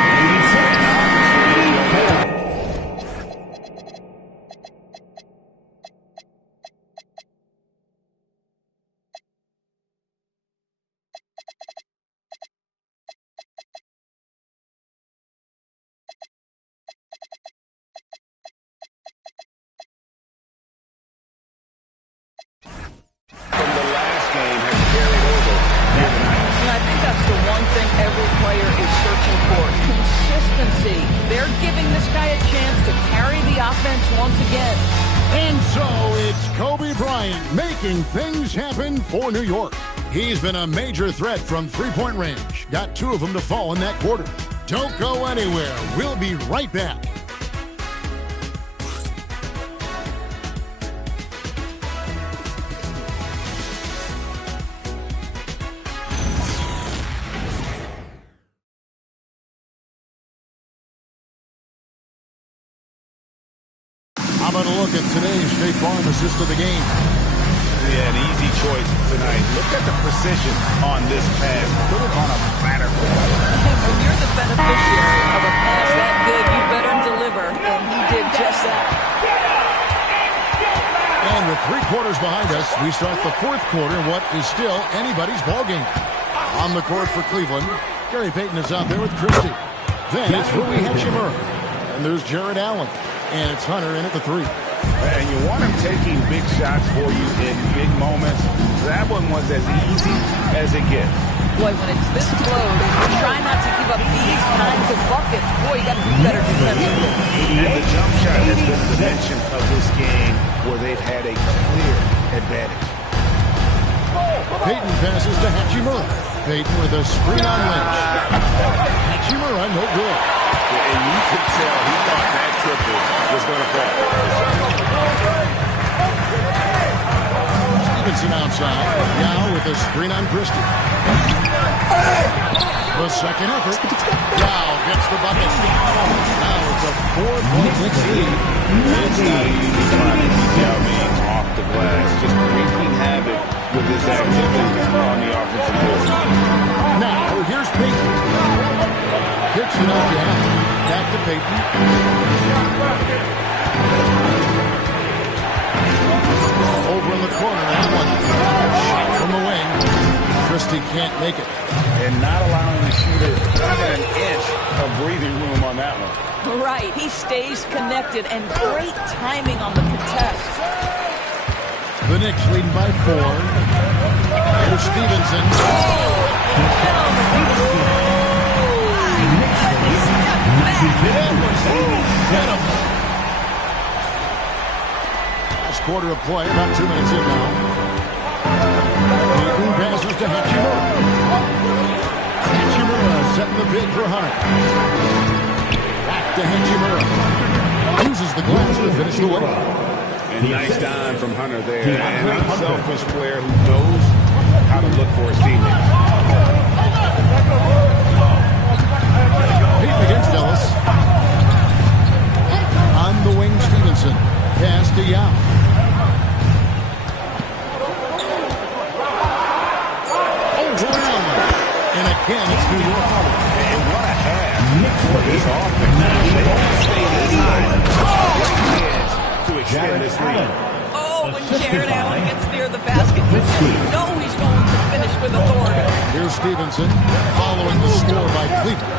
Things happen for New York. He's been a major threat from three-point range. Got 2 of them to fall in that quarter. Don't go anywhere. We'll be right back. How about a look at today's State Farm assist of the game? Yeah, an easy choice tonight. Look at the precision on this pass. Put it on a platter. When you're the beneficiary of a pass that good, you better deliver, and he did just that. And with 3 quarters behind us, we start the 4th quarter in what is still anybody's ballgame. On the court for Cleveland, Gary Payton is out there with Christie. Then it's Rui Hachimura. And there's Jared Allen. And it's Hunter in at the 3. And you want him taking big shots for you in big moments. That one was as easy as it gets. Boy, when it's this close, you try not to give up these kinds of buckets. Boy, you got to do better defensively. And the jump shot has been a dimension of this game where they've had a clear advantage. Payton passes to Hachimura. Payton with a screen on Lynch. Hachimura, no good. And you could tell he thought that triple was going to fall. Stevenson outside. Now with a screen on Christie. The second effort. Now gets the bucket. Now it's a 4-point Knicks lead. It's not easy trying to keep Yao Ming off the glass. Just wreaking havoc with his activity on the offensive board. Now here's Payton. Kicks it out to Allen. Back to Payton. Over in the corner, Allen. Shot from the wing. Christie can't make it. And not allowing the shooter even an inch of breathing room on that one. Right, he stays connected, and great timing on the contest. The Knicks leading by 4. Here's Stevenson. Last quarter of play, about 2 minutes in now. Payton passes to Hachimura. Hachimura setting the bid for Hunter. Back to Hachimura. Uses the glass to finish the way. And nice dime from Hunter there. An unselfish player who knows how to look for his teammates. Payton against Ellis. On the wing Stevenson. Pass to Yao. Over Allen. And again, it's New York. And what a half for this offense. They don't stay this high. Great chance to extend this lead. Oh, when Jared Allen gets near the basket, you just know he's going to finish with authority. Here's Stevenson following the score by Cleveland.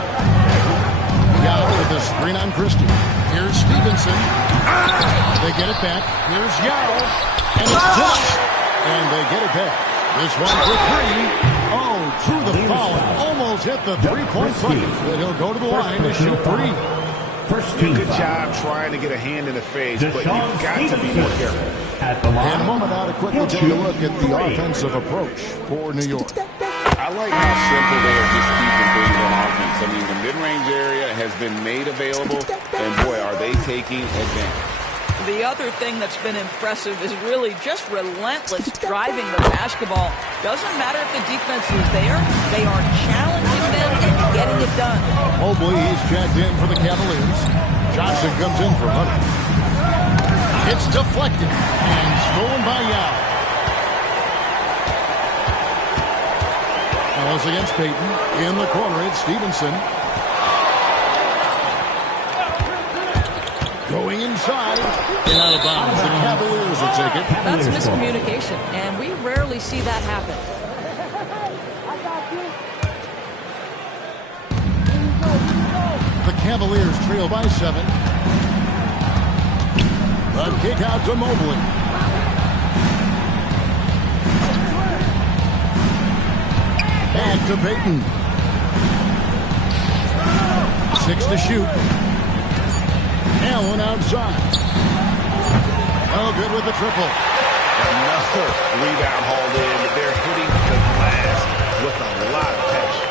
Yao with the screen on Christie. Here's Stevenson. They get it back. Here's Yao. And it's pushed. And they get it back. This one for three. Oh, through the foul. Almost hit the three-point bucket. But he'll go to the line to shoot three. Good job trying to get a hand in the face, but you've got to be more careful. In a moment now to quickly take a look at the offensive approach for New York. I like how simple they are just keeping things on offense. I mean, the mid-range area has been made available, and boy, are they taking advantage. The other thing that's been impressive is really just relentless driving the basketball. Doesn't matter if the defense is there, they are challenging them and getting it done. Mobley, he's checked in for the Cavaliers. Johnson comes in for Hunter. It's deflected and stolen by Yao. Ellis against Payton. In the corner, it's Stevenson. Going inside and out of bounds. The Cavaliers will take it. That's miscommunication, and we rarely see that happen. The Cavaliers trail by 7. The kick out to Mobley. Back to Payton. 6 to shoot. Allen outside. Oh, good with the triple. Another rebound hauled in, but they're hitting the glass with a lot of passion.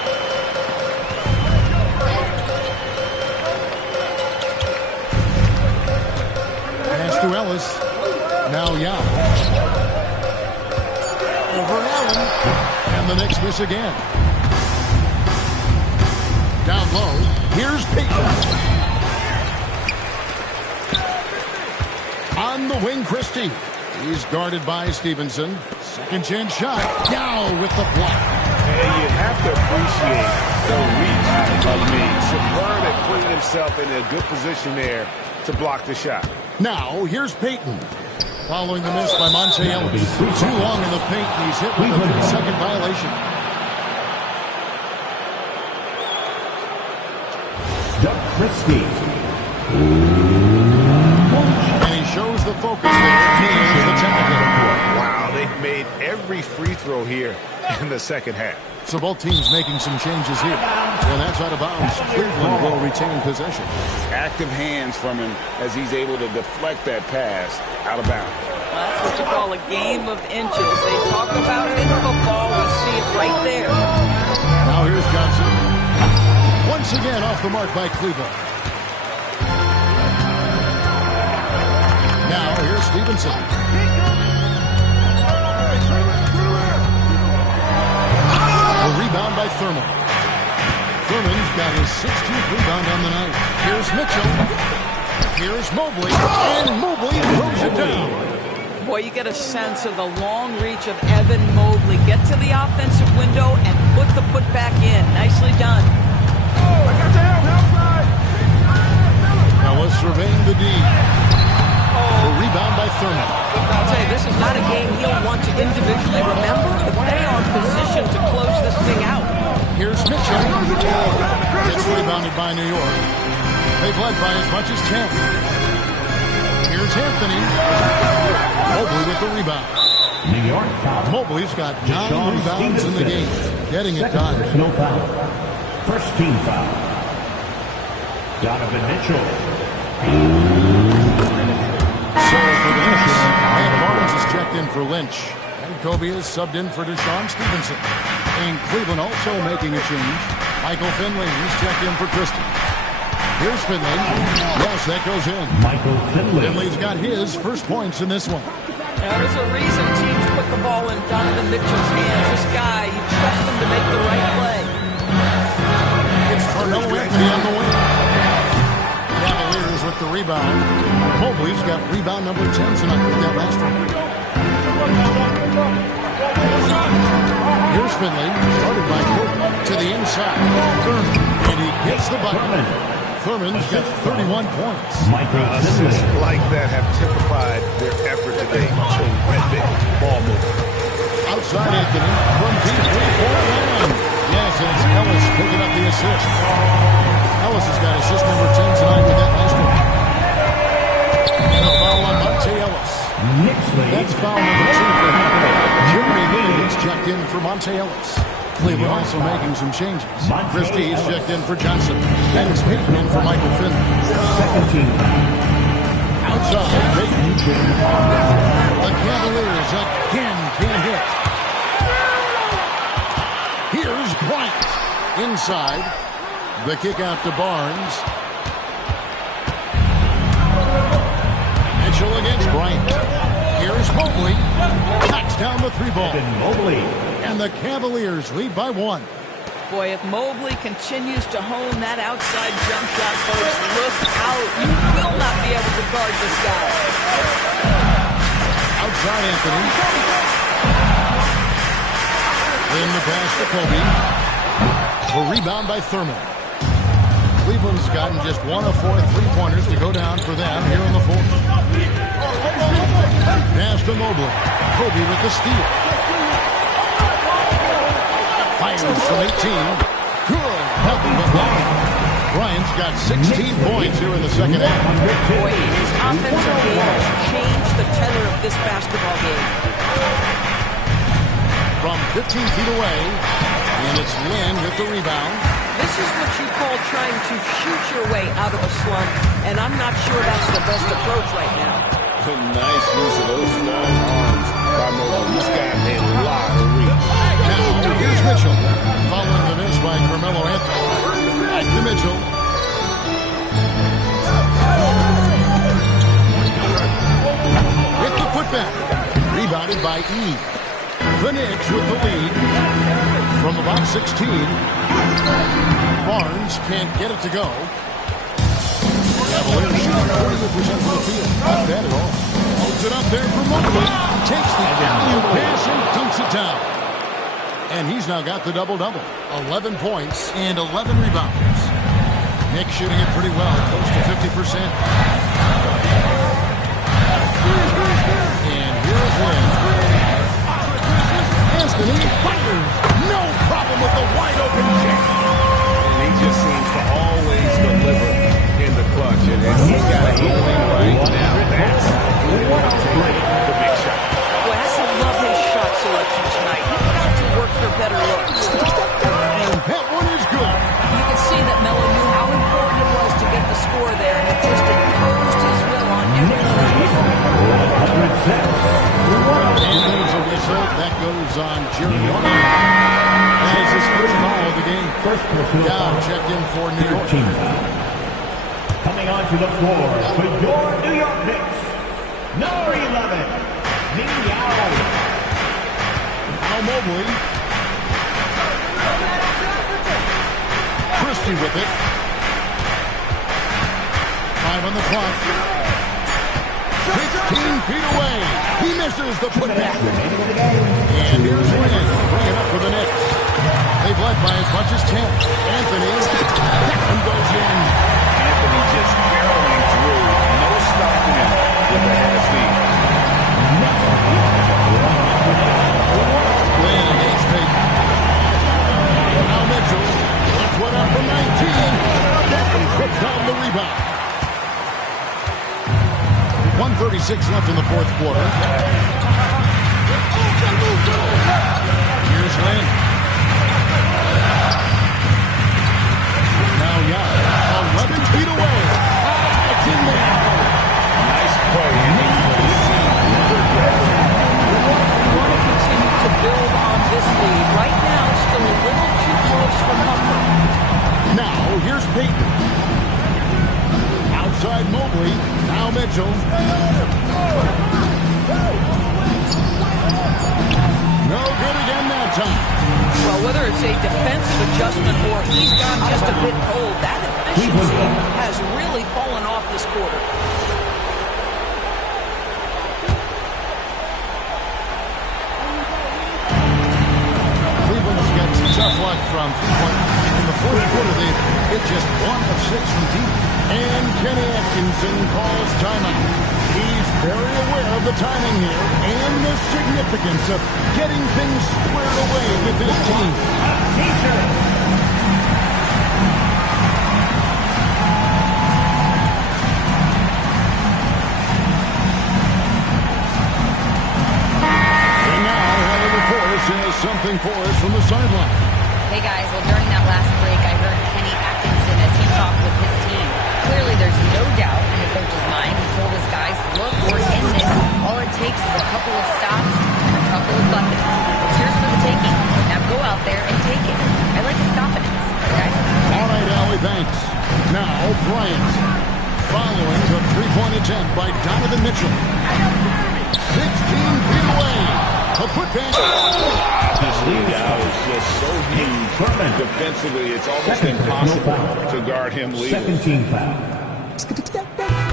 Pass to Ellis. Now Yao. Over Allen. And the Knicks miss again. Down low. Here's Payton. On the wing, Christie. He's guarded by Stevenson. Second chance shot. Yao with the block. And you have to appreciate the reach of me. Superb at putting himself in a good position there to block the shot. Now, here's Payton. Following the miss by Monte Ellis. Too long in the paint. He's hit with a 3-second violation. Doug Christie. Shows the focus that he is the technical. Wow, they've made every free throw here in the second half. So both teams making some changes here. And that's out of bounds. Cleveland will retain possession. Active hands from him as he's able to deflect that pass out of bounds. That's what you call a game of inches. They talk about it in football. We see it right there. Now here's Johnson. Once again off the mark by Cleveland. Now, here's Stevenson. The rebound by Thurman. Thurman's got his 16th rebound on the night. Here's Mitchell. Here's Mobley. And Mobley throws it down. Boy, you get a sense of the long reach of Evan Mobley. Get to the offensive window and put the putback in. Nicely done. Now let's surveying the D. The rebound by Thurman. I'll tell you, this is not a game he'll want to individually remember, but they are positioned to close this thing out. Here's Mitchell. It's rebounded by New York. They've led by as much as 10. Here's Anthony. Mobley with the rebound. New York foul. Mobley's got 9 rebounds in the game. Getting it done. No foul. First team foul. Donovan Mitchell. So for the Knicks, Matt Barnes is checked in for Lynch. And Kobe is subbed in for Deshaun Stevenson. And Cleveland also making a change. Michael Finley is checked in for Christie. Here's Finley. Yes, that goes in. Michael Finley. Finley's got his first points in this one. Now, there's a reason teams put the ball in Donovan Mitchell's hands. This guy, you trust him to make the right play. It's Carmelo Anthony on the wing. Cavaliers with the rebound. Mobley's got rebound number 10 tonight with that last one. Here's Finley, started by Cook to the inside. Thurman, and he gets the bucket. Thurman's got 31 points. Assists like that have typified their effort today. Terrific ball movement. Outside Anthony from deep three-point line. Yes, and it's Ellis picking up the assist. Ellis has got assist number 10 tonight with that last one. And a foul on Monte Ellis. That's foul number 2 for him. Jeremy Williams checked in for Monte Ellis. Cleveland also making some changes. Christie's checked in for Johnson. Dennis Payton in for Michael Finley. Second team foul. Outside, Payton. The Cavaliers again can't hit. Here's Bryant. Inside. The kick out to Barnes. Mitchell against Bryant. Here's Mobley. Knocks down the three ball. And the Cavaliers lead by 1. Boy, if Mobley continues to hone that outside jump shot, folks, look out. You will not be able to guard this guy. Outside Anthony. In the pass to Kobe. A rebound by Thurman. Cleveland's gotten just 1 of 4 three-pointers to go down for them here in the fourth. Pass to Mobley. Kobe with the steal. Fires from 18. Good. Nothing but net. Bryant's got 16 points here in the second half. Boy, his offensive game has changed the tenor of this basketball game. From 15 feet away, and it's Lynn with the rebound. This is what you call trying to shoot your way out of a slump, and I'm not sure that's the best approach right now. Nice use of those strong arms by Mobley. This guy had a lot of reach. Now, here's Mitchell. Following the miss by Carmelo Anthony. Back to Mitchell. With the putback. Rebounded by E. The Knicks with the lead from about 16. Barnes can't get it to go. Cavaliers shooting 41% from the field. Not bad at all. Holds it up there for Mobley. Takes the alley-oop pass and dunks it down. And he's now got the double-double. 11 points and 11 rebounds. Knicks shooting it pretty well, close to 50%. And here's Lynn. Anthony fires. No problem with the wide-open kick. And he just seems to always deliver in the clutch. And he's got it going right now. That's the big shot. Boy, I still love his shot selection tonight. He's got to work for better looks. And that one is good. You can see that Melo knew how important it was to get the score there, and it just imposed his will on everything. And there's a whistle. That goes on Jeremy Lin. That is his first foul of the game. Dow checked in for New York. Coming onto the floor for your New York Knicks, number 11, Yao. Now Mobley. Christie with it. 5 on the clock. 16 feet away. He misses the putback. And here's Lynn. Bring it up for the Knicks. They've led by as much as 10. Anthony. That one goes in. Anthony just barreling through. No stopping him with the head of speed. Lynn against Payton. Now Mitchell. That's one up from 19. And puts down the rebound. 1:36 left in the fourth quarter. Here's Lynn. Now Yao. 11 feet away. It's in there. Nice play. We want to continue to build on this lead. Right now, still a little too close for comfort. Now, here's Payton. Outside Mobley. Now Mitchell. No good again that time. Well, whether it's a defensive adjustment or he's gone just a bit cold, that efficiency has really fallen off this quarter. luck from three-point. In the fourth quarter, they've hit just 1 of 6 from deep. And Kenny Atkinson calls timeout. He's very aware of the timing here and the significance of getting things squared away with his team. And now, Hollywood Force has something for us from the sideline. Hey guys, well during that last break, I heard Kenny Atkinson as he talked with his team. Clearly there's no doubt in the coach's mind. He told his guys, look, we're in this. All it takes is a couple of stops and a couple of buckets. It's yours for the taking. Now go out there and take it. I like his confidence, guys. All right, Allie, thanks. Now, Bryant. Following the three-point attempt by Donovan Mitchell. 16 feet away. A putback. This lead out is just so huge. Defensively, it's almost impossible to guard him legally. 17 foul.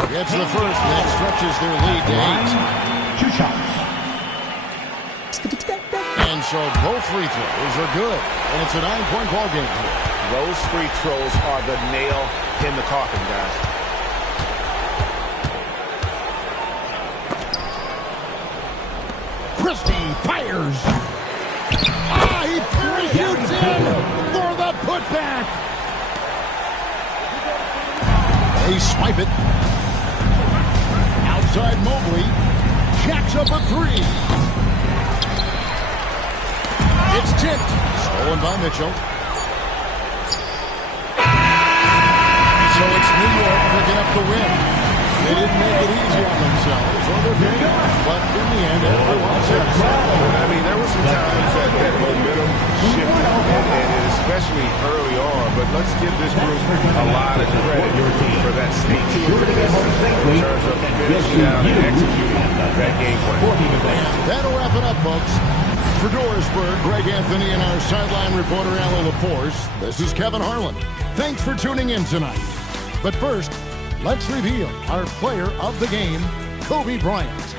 Gets the first. That stretches their lead to 8. 2 shots. And so both free throws are good. And it's a 9-point ball game here. Those free throws are the nail in the coffin, guys. Christie fires. He parachutes in for the putback. They swipe it. Outside Mobley. Jacks up a 3. It's tipped. Stolen by Mitchell. So it's New York picking up the win. They didn't make it easy on themselves or their fingers, but in the end, everyone said I mean, there were some times that momentum shifted, and especially early on, but let's give this group a lot of credit for that sneak in terms of finishing out and executing that game plan. And that'll wrap it up, folks. For Dorisburg, Greg Anthony and our sideline reporter, Alan LaForce, this is Kevin Harlan. Thanks for tuning in tonight. But first, let's reveal our player of the game, Kobe Bryant.